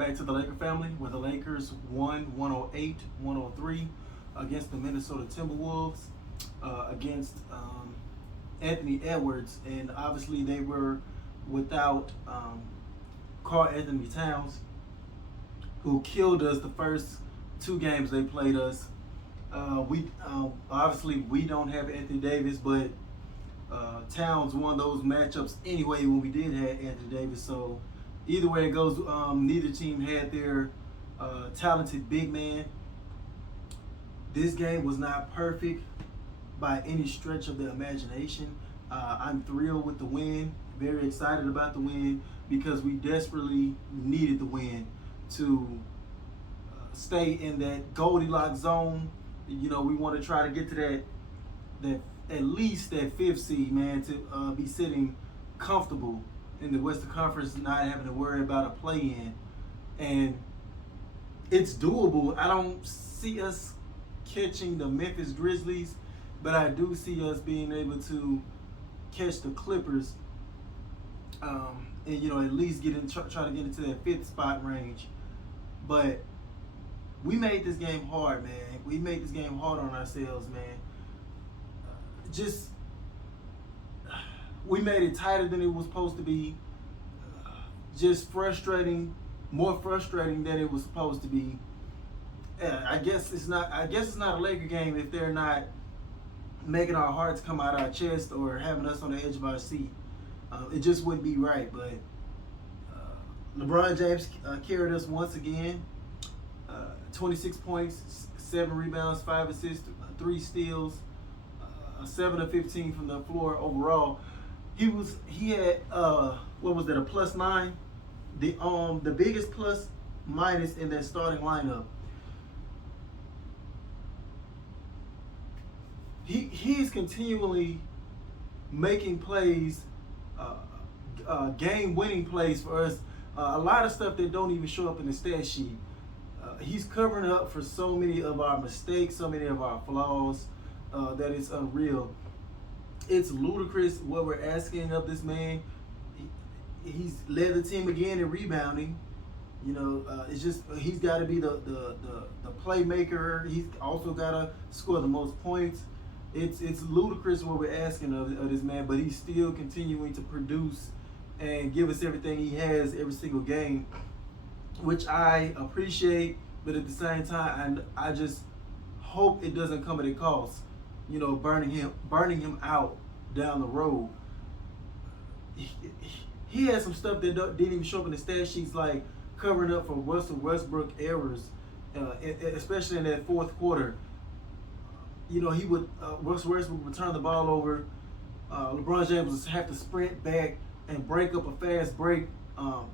back to the Laker family, where the Lakers won 108-103 against the Minnesota Timberwolves, against Anthony Edwards. And obviously, they were without Karl Anthony Towns, who killed us the first two games they played us. We obviously we don't have Anthony Davis, but Towns won those matchups anyway when we did have Anthony Davis. So either way it goes, neither team had their talented big man. This game was not perfect by any stretch of the imagination. I'm thrilled with the win, very excited about the win because we desperately needed the win to stay in that Goldilocks zone. You know, we want to try to get to that at least that fifth seed, man, to be sitting comfortable in the Western Conference, not having to worry about a play-in. And it's doable. I don't see us catching the Memphis Grizzlies, but I do see us being able to catch the Clippers, and at least try to get into that fifth spot range. But we made this game hard, man. We made this game hard on ourselves, man. We made it tighter than it was supposed to be. Just frustrating, more frustrating than it was supposed to be. I guess it's not a Laker game if they're not making our hearts come out our chest or having us on the edge of our seat. It just wouldn't be right. But LeBron James carried us once again. 26 points, 7 rebounds, 5 assists, 3 steals, 7 of 15 from the floor overall. He had what was that, a +9? The biggest plus minus in that starting lineup. He's continually making plays, game-winning plays for us. A lot of stuff that don't even show up in the stat sheet. He's covering up for so many of our mistakes, so many of our flaws, that it's unreal. It's ludicrous what we're asking of this man. He's led the team again in rebounding. It's just he's got to be the playmaker. He's also got to score the most points. It's ludicrous what we're asking of this man, but he's still continuing to produce and give us everything he has every single game, which I appreciate. But at the same time, I just hope it doesn't come at a cost. Burning him out down the road. He had some stuff that didn't even show up in the stat sheets, like covering up for Russell Westbrook errors, especially in that fourth quarter. Russell Westbrook would turn the ball over. LeBron James would have to sprint back and break up a fast break,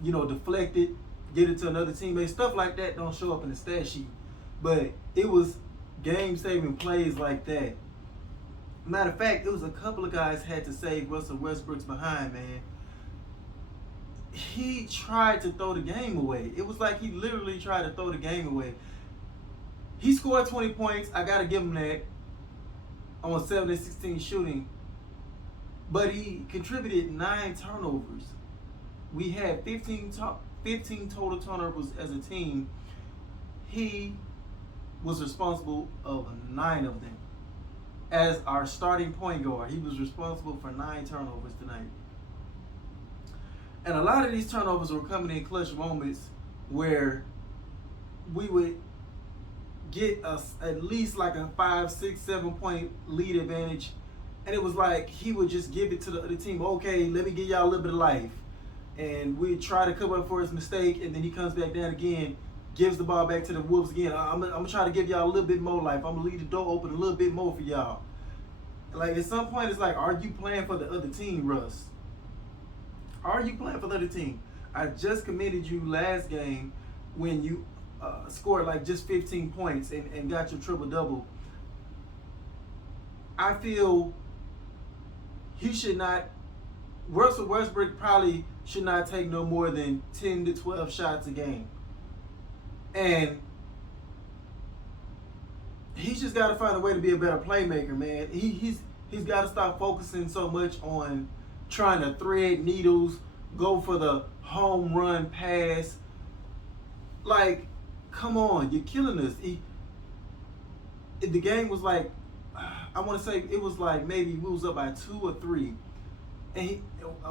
deflect it, get it to another teammate. Stuff like that don't show up in the stat sheet. But it was game-saving plays like that. Matter of fact, it was a couple of guys had to save Russell Westbrook's behind, man. He tried to throw the game away. It was like he literally tried to throw the game away. He scored 20 points. I got to give him that on 7 of 16 shooting. But he contributed 9 turnovers. We had 15 total turnovers as a team. He was responsible of 9 of them. As our starting point guard, he was responsible for 9 turnovers tonight. And a lot of these turnovers were coming in clutch moments where we would get us at least like a 5, 6, 7 point lead advantage. And it was like he would just give it to the other team. Okay, let me give y'all a little bit of life. And we'd try to cover up for his mistake, and then he comes back down again, gives the ball back to the Wolves again. I'm gonna try to give y'all a little bit more life. I'm gonna leave the door open a little bit more for y'all. Like, at some point, it's like, are you playing for the other team, Russ? Are you playing for the other team? I just commended you last game when you scored like just 15 points and got your triple-double. I feel he should not, Russell Westbrook probably should not take no more than 10 to 12 shots a game. And he's just got to find a way to be a better playmaker, man. He's got to stop focusing so much on trying to thread needles, go for the home run pass. Like, come on, you're killing us. The game was like, I want to say it was like maybe we was up by 2 or 3, and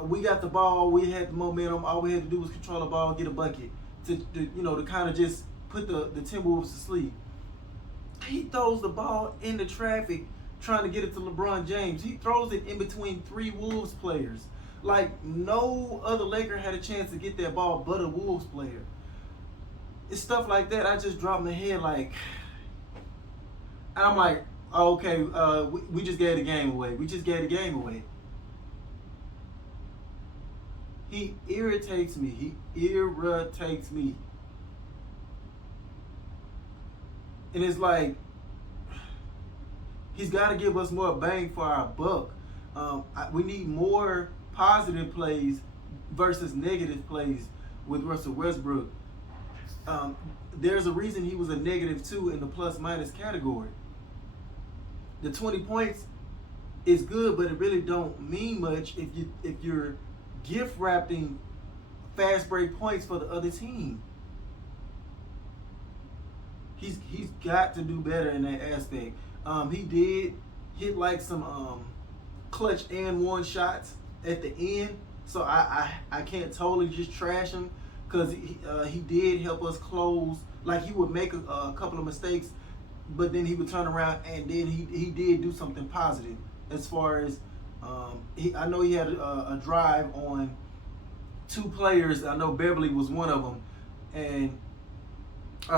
we got the ball. We had the momentum. All we had to do was control the ball, get a bucket to kind of just put the Timberwolves to sleep. He throws the ball into traffic, trying to get it to LeBron James. He throws it in between 3 Wolves players. Like, no other Laker had a chance to get that ball but a Wolves player. It's stuff like that. I just dropped my head like, and I'm like, oh, okay, we just gave the game away. We just gave the game away. He irritates me. And it's like, he's got to give us more bang for our buck. We need more positive plays versus negative plays with Russell Westbrook. There's a reason he was a -2 in the plus-minus category. The 20 points is good, but it really don't mean much if you're gift wrapping fast break points for the other team. He's got to do better in that aspect. He did hit like some clutch and one shots at the end, so I can't totally just trash him, because he did help us close. Like, he would make a couple of mistakes, but then he would turn around and then he did do something positive as far as I know he had a drive on 2 players. I know Beverly was one of them, and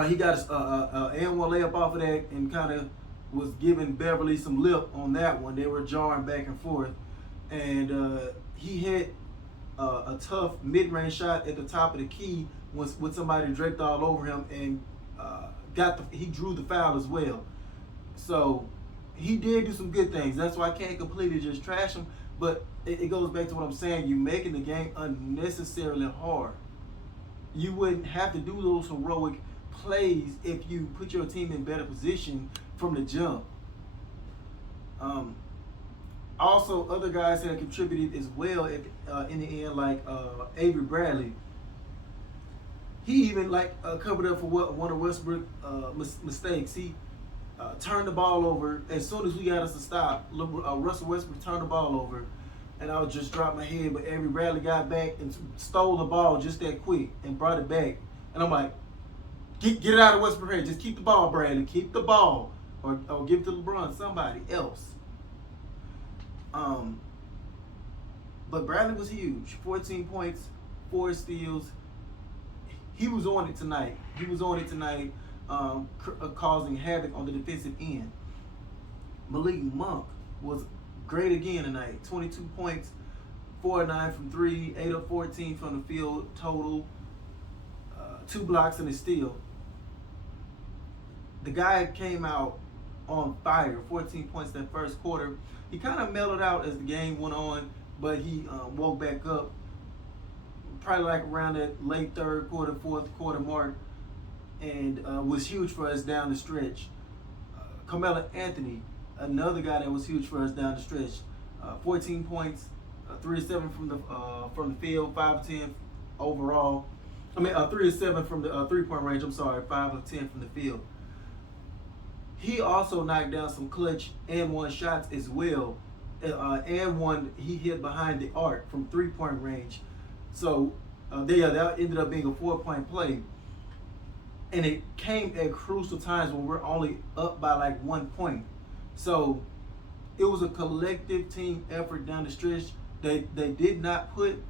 he got a and one layup off of that and kind of was giving Beverly some lip on that one. They were jarring back and forth, and he hit a tough mid-range shot at the top of the key with somebody draped all over him, and he drew the foul as well. So he did do some good things. That's why I can't completely just trash him. But it goes back to what I'm saying. You're making the game unnecessarily hard. You wouldn't have to do those heroic plays if you put your team in better position from the jump. Also, other guys that contributed as well in the end, like Avery Bradley. He even covered up for one of Westbrook's mistakes. He turned the ball over as soon as we got us to stop. Russell Westbrook turned the ball over, and I would just drop my head. But Avery Bradley got back and stole the ball just that quick and brought it back. And I'm like, get it out of Westbrook's head. Just keep the ball, Bradley. Keep the ball, or give it to LeBron, somebody else. But Bradley was huge. 14 points, 4 steals. He was on it tonight. Causing havoc on the defensive end. Malik Monk was great again tonight. 22 points, 4 of 9 from 3, 8 of 14 from the field total, 2 blocks and a steal. The guy came out on fire. 14 points that first quarter. He kind of mellowed out as the game went on, but he woke back up probably like around that late third quarter, fourth quarter mark, and was huge for us down the stretch. Carmelo Anthony, another guy that was huge for us down the stretch. 14 points, 3 of 7 from the field, 5 of 10 overall. 3 of 7 from the 3-point range. 5 of 10 from the field. He also knocked down some clutch and one shots as well. And one he hit behind the arc from 3-point range. So that ended up being a 4-point play. And it came at crucial times when we're only up by like 1 point. So it was a collective team effort down the stretch. They did not put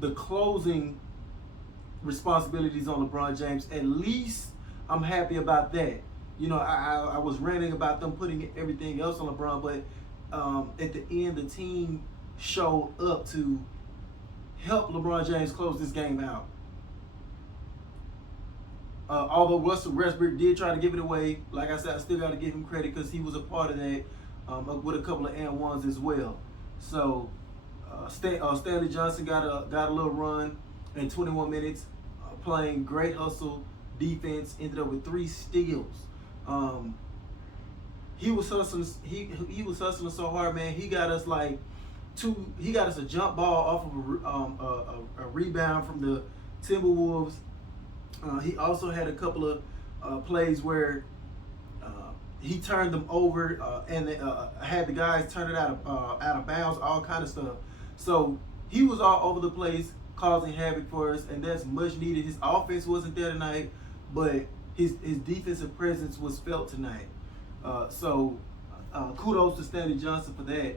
the closing responsibilities on LeBron James. At least I'm happy about that. I was ranting about them putting everything else on LeBron, but at the end, the team showed up to help LeBron James close this game out. Although Russell Westbrook did try to give it away, like I said, I still got to give him credit because he was a part of that with a couple of and ones as well. So Stanley Johnson got a little run in 21 minutes, playing great hustle defense. Ended up with 3 steals. He was hustling. He was hustling so hard, man. He got us He got us a jump ball off of a rebound from the Timberwolves. He also had a couple of plays where he turned them over and they, had the guys turn it out of bounds, all kind of stuff. So he was all over the place, causing havoc for us, and that's much needed. His offense wasn't there tonight, but his defensive presence was felt tonight. So kudos to Stanley Johnson for that.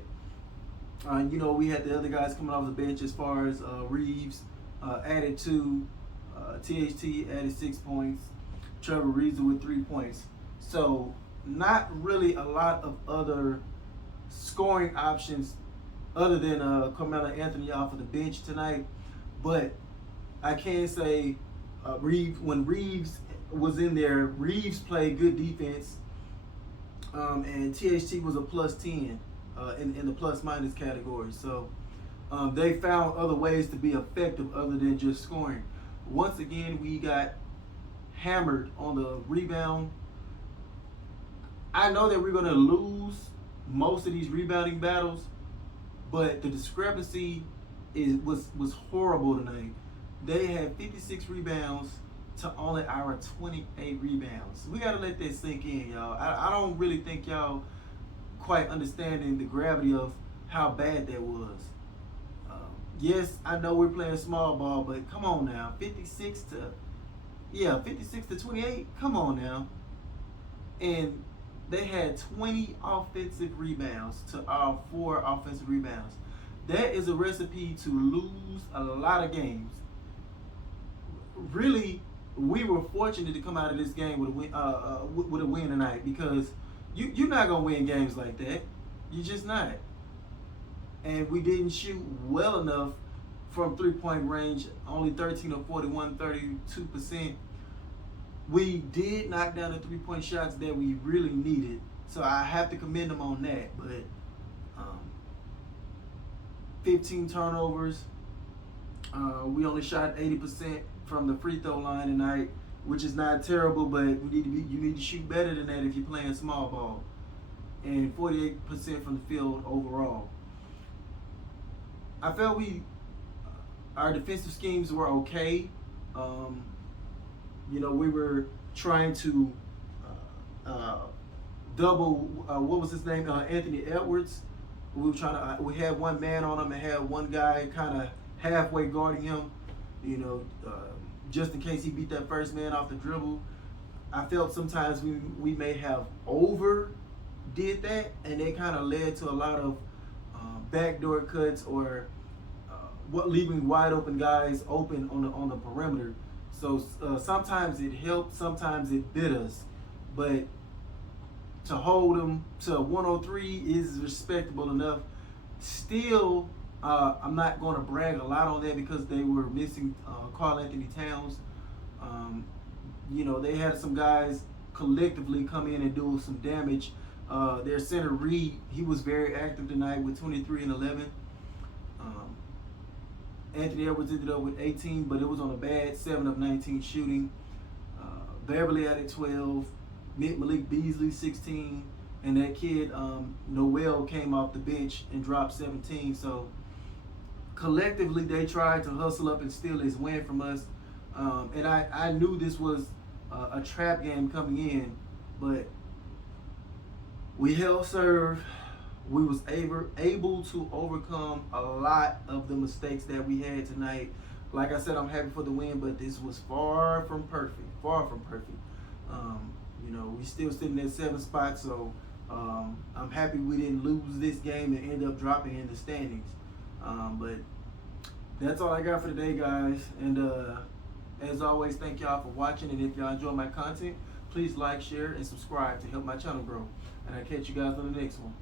You know, we had the other guys coming off the bench as far as Reeves added 2, THT added 6 points, Trevor Reeves with 3 points. So not really a lot of other scoring options other than Carmelo Anthony off of the bench tonight. But I can say when Reeves was in there, Reeves played good defense, and THT was a +10 in the plus-minus category. So they found other ways to be effective other than just scoring. Once again, we got hammered on the rebound. I know that we're going to lose most of these rebounding battles, but the discrepancy was horrible tonight. They had 56 rebounds to only our 28 rebounds. We got to let that sink in, y'all. I don't really think y'all quite understanding the gravity of how bad that was. Yes, I know we're playing small ball, but come on now. 56 to 28. Come on now. And they had 20 offensive rebounds to our 4 offensive rebounds. That is a recipe to lose a lot of games. Really, we were fortunate to come out of this game with a win tonight, because you're not going to win games like that. You're just not. And we didn't shoot well enough from three-point range, only 13 of 41, 32%. We did knock down the three-point shots that we really needed, so I have to commend them on that. But 15 turnovers. We only shot 80% from the free throw line tonight, which is not terrible, but you need to shoot better than that if you're playing small ball. And 48% from the field overall. I felt our defensive schemes were okay. You know, we were trying to double, what was his name? Anthony Edwards. We had one man on him and had one guy kind of halfway guarding him, you know, just in case he beat that first man off the dribble. I felt sometimes we may have overdid that, and it kind of led to a lot of backdoor cuts or leaving wide open guys open on the perimeter. So sometimes it helped, sometimes it bit us. But to hold them to 103 is respectable enough. Still, I'm not going to brag a lot on that because they were missing Karl-Anthony Towns. You know, they had some guys collectively come in and do some damage. Their center Reed, he was very active tonight with 23 and 11. Anthony Edwards ended up with 18, but it was on a bad 7 of 19 shooting. Beverly added 12. Malik Beasley 16, and that kid Noel came off the bench and dropped 17. So collectively, they tried to hustle up and steal this win from us. And I knew this was a trap game coming in, but we held serve. We was able to overcome a lot of the mistakes that we had tonight. Like I said, I'm happy for the win, but this was far from perfect. Far from perfect. You know, we still sitting at 7th spot, so I'm happy we didn't lose this game and end up dropping in the standings. But that's all I got for today, guys. And as always, thank y'all for watching. And if y'all enjoy my content, please like, share, and subscribe to help my channel grow. And I'll catch you guys on the next one.